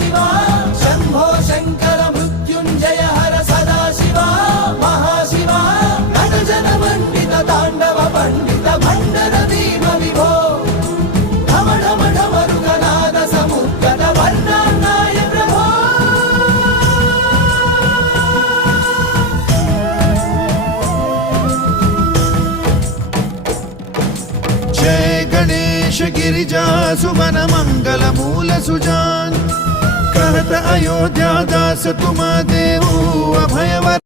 शिवा शम्भो शङ्कर मृत्युञ्जय हर सदा शिवा महाशिवा नटजन मण्डित ताण्डव पण्डित मण्डन भीम विभो ढम ढम ढमरुगनाद समुद्गत वर्णान्नाय प्रभो जय गणेश गिरिजा सुवन मंगल मूल सुजान कहत अयोध्या दास तुम देऊ अभय वर